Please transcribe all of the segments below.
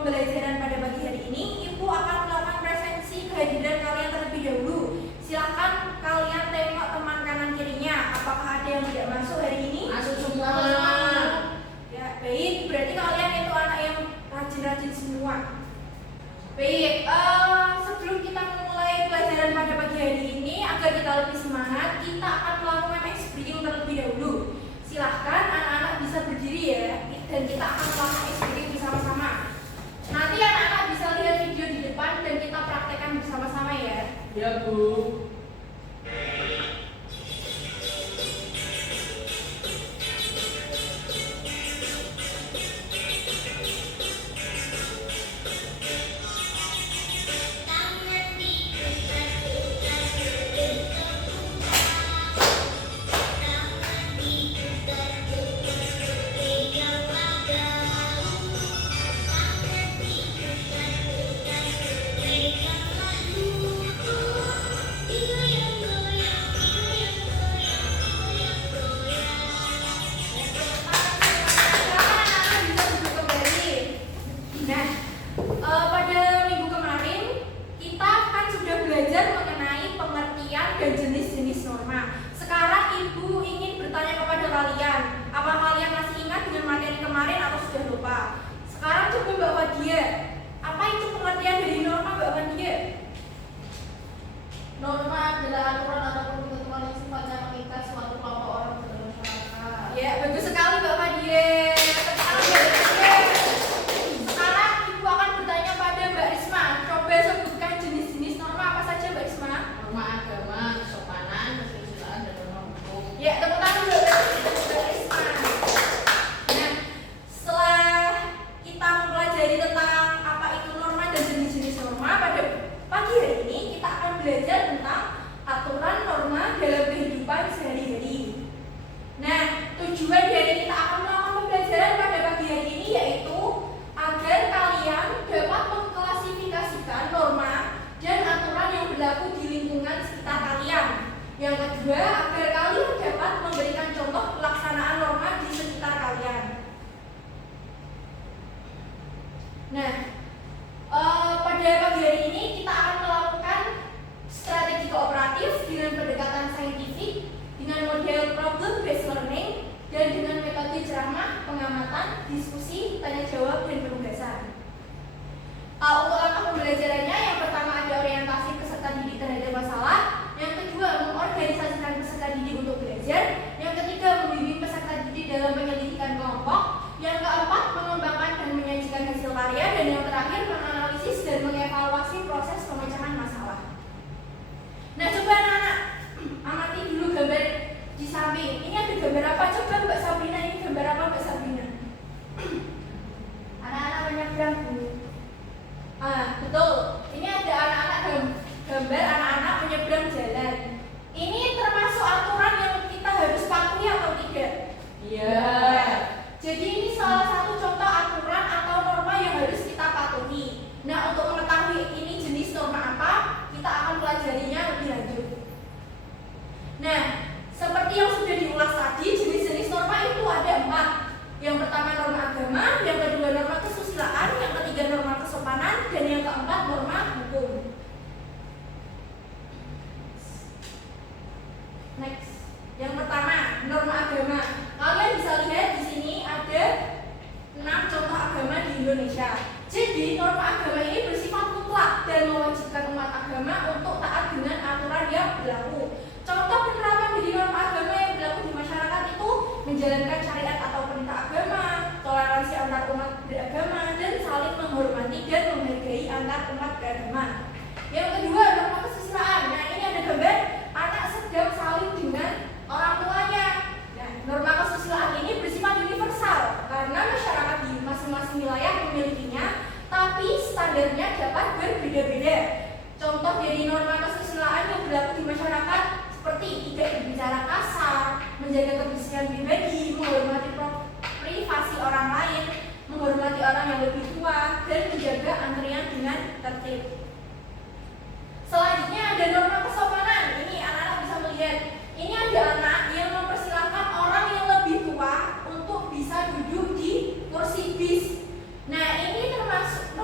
pembelajaran pada pagi hari ini, Ibu akan melakukan presensi kehadiran kalian terlebih dahulu. Silahkan kalian tengok teman kanan kirinya. Apakah ada yang tidak masuk hari ini? Masuk semua. Ya, baik. Berarti kalian itu anak yang rajin-rajin semua. Baik, sebelum kita memulai pelajaran pada pagi hari ini, agar kita lebih semangat, kita akan melakukan ex-breathing terlebih dahulu. Silahkan anak-anak bisa berdiri ya, dan kita akan melakukan ex-breathing bersama-sama. Nanti anak-anak bisa lihat video di depan dan kita praktekkan bersama-sama ya. Ya, Bu. Norma adalah aturan ataupun ketentuan yang sifatnya mengikat suatu kelompok orang dalam masyarakat. Ya, bagus sekali Mbak Fadia. Sekarang Ibu akan bertanya pada Mbak Risma. Coba sebutkan jenis-jenis norma apa saja Mbak Risma? Norma agama, kesopanan, kesusilaan, dan norma hukum. Ya, tepuk tangan dulu Mbak Risma. Nah, setelah kita mempelajari tentang apa itu norma dan jenis-jenis norma, pada pagi hari ini kita akan belajar tentang aturan norma dalam kehidupan sehari-hari. Nah, tujuan dari kita akan melakukan pembelajaran pada pagi hari ini yaitu agar kalian dapat mengklasifikasikan norma dan aturan yang berlaku di lingkungan sekitar kalian. Yang kedua, agar kalian dapat memberikan contoh pelaksanaan norma di sekitar kalian. Nah, pada pagi hari ini kita akan melakukan strategi kooperatif dengan pendekatan saintifik, dengan model problem based learning, dan dengan metode ceramah, pengamatan, diskusi, tanya jawab, dan penugasan. Untuk langkah pembelajarannya, yang pertama ada orientasi peserta didik terhadap masalah, yang kedua mengorganisasikan peserta didik untuk belajar, yang ketiga membimbing peserta didik dalam penyelidikan kelompok, yang keempat mengembangkan dan menyajikan hasil karya, dan yang terakhir menganalisis dan mengevaluasi proses pemecahan masalah. Nah, coba anak-anak amati dulu gambar di samping. Ini ada gambar apa? Coba Mbak Sabrina, ini gambar apa Mbak Sabrina? Anak-anak menyeberang dulu. Betul. Ini ada anak-anak gambar anak-anak menyeberang jalan. Ini termasuk aturan yang kita harus patuhi atau tidak? Iya. Jadi ini salah satu contoh aturan atau norma yang harus kita patuhi. Nah, untuk mengetahui ini jenis norma apa, kita akan pelajarinya lebih lanjut. Nah, seperti yang sudah diulas tadi, jenis-jenis norma itu ada 4. Yang pertama norma agama, yang kedua norma kesusilaan, yang ketiga norma kesopanan, dan yang keempat norma hukum. Next. Yang pertama, norma agama. Kalian bisa lihat di sini ada 6 contoh agama di Indonesia. Jadi, norma agama ini bersifat mutlak dan mewajibkan umat agama untuk taat dengan aturan yang berlaku. Contoh penerapan dari norma agama yang berlaku di masyarakat itu menjalankan syariat atau perintah agama, toleransi antar umat beragama, dan saling menghormati dan menghargai antar umat beragama. Yang kedua, norma kesusilaan. Nah, ini ada gambar anak sedang saling dengan orang tuanya. Nah, norma kesusilaan ini bersifat universal karena masyarakat di masing-masing wilayah memilikinya, tapi standarnya dapat berbeda-beda. Contoh dari norma kesusilaan yang berlaku di masyarakat seperti tidak berbicara kasar, menjaga kebersihan pribadi, menghormati privasi orang lain, menghormati orang yang lebih tua, dan menjaga antrian dengan tertib. Selanjutnya ada norma kesopanan. Ini anak-anak bisa melihat. Ini ada anak yang mempersilahkan orang yang lebih tua untuk bisa duduk di kursi bis. Nah, ini termasuk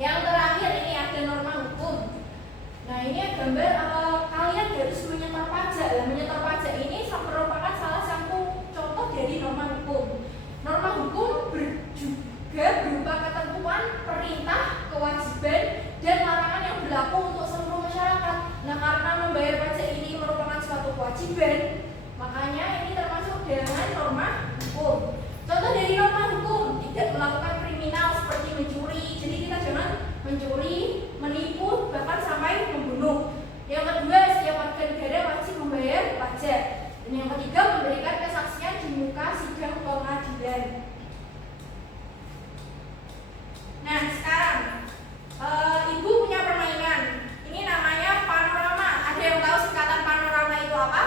Yang terakhir ini ada norma hukum. Nah ini gambar kalian harus menyetor pajak. Nah, menyetor pajak ini merupakan salah satu contoh dari norma hukum. Norma hukum juga berupa ketentuan, perintah, kewajiban, dan larangan yang berlaku untuk seluruh masyarakat. Nah karena membayar pajak ini merupakan suatu kewajiban, makanya ini termasuk dengan norma hukum. Contoh dari norma hukum, tidak melakukan kriminal seperti mencuri. Jadi kita jangan mencuri, menipu, bahkan sampai membunuh. Yang kedua, setiap warga negara wajib membayar pajak. Dan yang ketiga, memberikan kesaksian di muka sidang pengadilan. Nah sekarang Ibu punya permainan. Ini namanya panorama. Ada yang tahu singkatan panorama itu apa?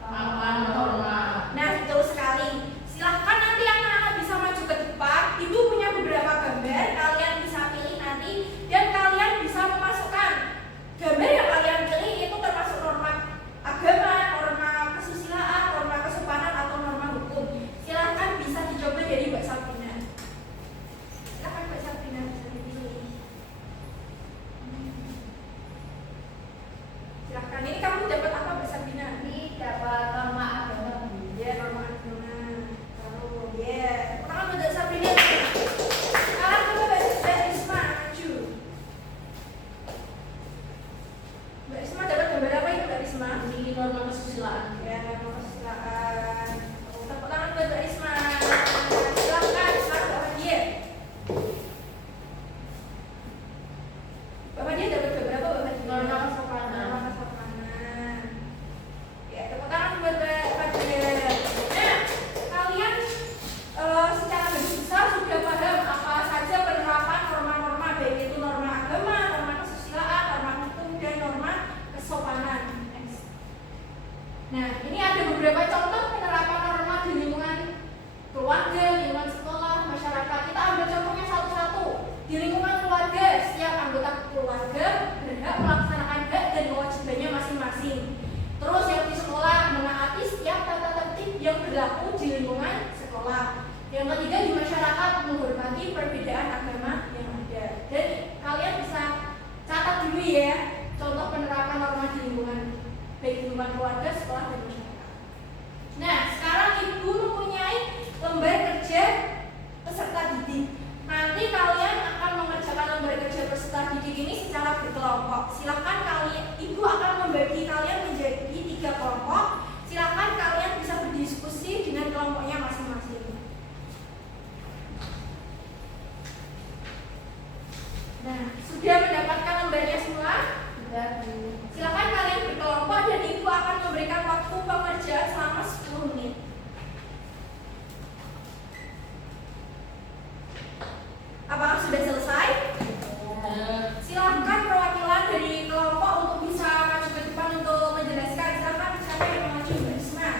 Panorama. Nah betul sekali. Silahkan nanti anak-anak bisa maju ke depan. Ibu punya beberapa gambar. Kalian bisa pilih nanti dan kalian bisa memasukkan gambar yang kalian pilih itu termasuk norma agama, norma kesusilaan, norma kesopanan atau norma hukum. Silahkan bisa dicoba dari Mbak Sabrina. Silahkan Mbak Sabrina bisa dipilih. Silahkan. Ini kamu dapat apa Mbak Sabrina? Ini dapat norma agama. Ya norma agama. Lalu ya. Tangan Mbak Sabrina. Sekarang coba Mbak Isma maju. Mbak Isma dapat gambar apa itu Mbak Isma? Ini norma kesusilaan. Ya norma kesusilaan. Tepuk tangan buat Mbak Isma. Silahkan. Sekarang Bapak dia. Bapak dia dapat gambar apa Bapak dia? Norma kesopanan. Norma kesopanan. Ya tepuk tangan buat Bapak dia. Nah kalian secara garis besar sudah paham apa saja penerapan norma-norma baik itu norma agama, norma kesusilaan, norma hukum dan norma kesopanan. Next. Nah ini ada beberapa contoh penerapan norma di lingkungan keluarga, lingkungan sekolah, masyarakat. Kita ambil contohnya satu-satu. Di lingkungan keluarga, setiap anggota keluarga berhak melaksanakan hak dan kewajibannya masing-masing. Terus yang di sekolah menaati setiap tata tertib yang berlaku di lingkungan sekolah. Yang ketiga di masyarakat menghormati perbedaan agama yang ada. Dan kalian bisa catat dulu ya contoh penerapan norma di lingkungan baik lingkungan keluarga, sekolah dan masyarakat. Nah sekarang Ibu mempunyai lembar kerja peserta didik. Nanti kalian akan mengerjakan lembar kerja peserta didik ini secara berkelompok. Silakan Ibu akan membagi kalian menjadi 3 kelompok. Silakan kalian bisa berdiskusi dengan kelompoknya masing-masing. Nah, sudah mendapatkan lembarnya semua? Sudah, Bu. Silakan kalian berkelompok dan Ibu akan memberikan waktu pengerjaan selama 10 menit. Apakah sudah selesai? Silakan perwakilan dari kelompok untuk bisa maju ke depan untuk menjelaskan. Silakan siapa yang mau maju Mbak Isma?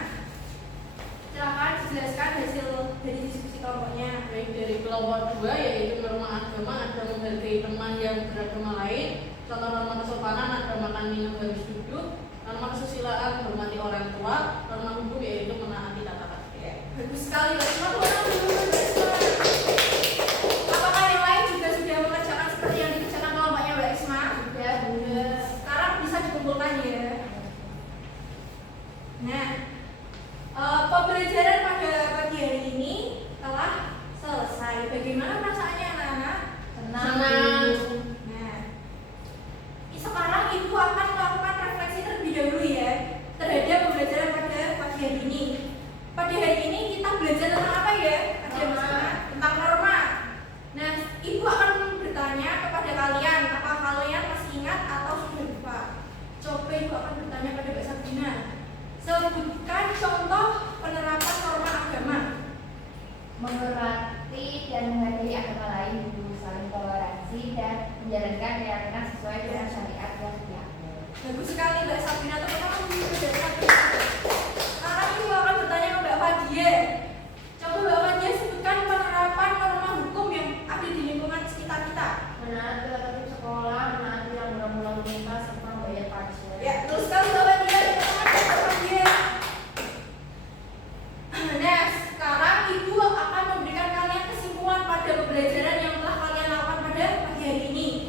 Silakan dijelaskan hasil dari diskusi kelompoknya. Baik, dari kelompok 2 yaitu norma agama ada menghargai teman yang beragama lain. Contoh norma kesopanan ada makan minum harus duduk. Norma kesusilaan hormati orang tua. Norma hukum yaitu menaati tata tertib. Bagus sekali Mbak Isma. Pulang dulu Mbak Isma. Apakah yang lain juga sudah mengerjakan seperti yang dikerjakan kelompoknya Mbak Isma? Sudah, Bu. Sekarang bisa dikumpulkan ya. Nah, pembelajaran pada pagi hari ini telah selesai. Bagaimana perasaannya anak-anak? Senang. Senang. Nah, sekarang Ibu akan melakukan refleksi terlebih dahulu ya terhadap pembelajaran pada pagi hari ini. Pada hari ini kita belajar tentang apa ya? Ada masalah tentang norma. Nah, Ibu akan bertanya kepada kalian, apa kalian masih ingat atau sudah lupa? Coba Ibu akan bertanya pada Mbak Sabrina. Sebutkan contoh penerapan norma agama. Menghormati dan menghargai agama lain, Bu. Saling toleransi dan menjalankan keyakinan sesuai dengan syariat yang dianggap. Bagus sekali Mbak Sabrina, teman-teman bisa Sabrina. Sekarang Ibu akan bertanya ke Mbak Fadia. Coba Mbak Fadia sebutkan penerapan norma hukum yang ada di lingkungan sekitar kita. Menaati tata tertib sekolah, menaati undang-undang lalu lintas, serta membayar pajak. Ya, terus sekali Mbak Fadia, teman-teman Mbak Fadia. Nah, sekarang Ibu akan memberikan kalian kesimpulan pada pembelajaran yang telah kalian lakukan pada pagi hari ini.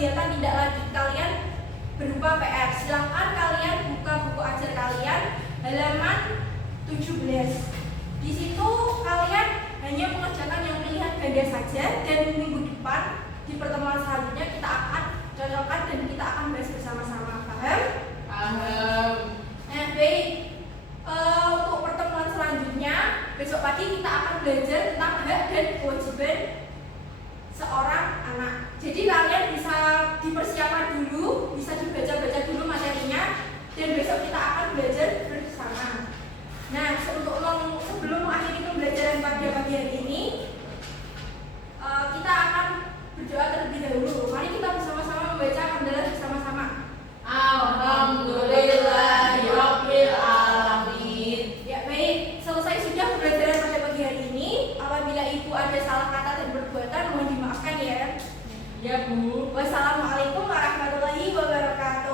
kegiatan tindak lanjut kalian berupa PR. Silahkan kalian buka buku ajar kalian halaman 17. Di situ kalian hanya mengerjakan yang pilihan ganda saja, dan minggu depan di pertemuan selanjutnya kita akan cocokkan dan kita akan bahas bersama-sama. Paham? Paham. Nah, baik. Untuk pertemuan selanjutnya besok pagi kita akan belajar tentang hak dan kewajiban seorang anak. Jadi kalian bisa dipersiapkan dulu, bisa dibaca-baca dulu materinya, dan besok kita akan belajar bersama. Nah, sebelum mengakhiri pembelajaran pada pagi hari ini, kita akan berdoa terlebih dahulu. Mari kita bersama-sama membaca hamdalah bersama-sama. Alhamdulillahirabbil alamin. Ya baik, selesai sudah pembelajaran pada pagi hari ini. Apabila ibu ada salah kata dan perbuatan mohon dimaafkan ya. Ya Bu. Wassalamualaikum warahmatullahi wabarakatuh.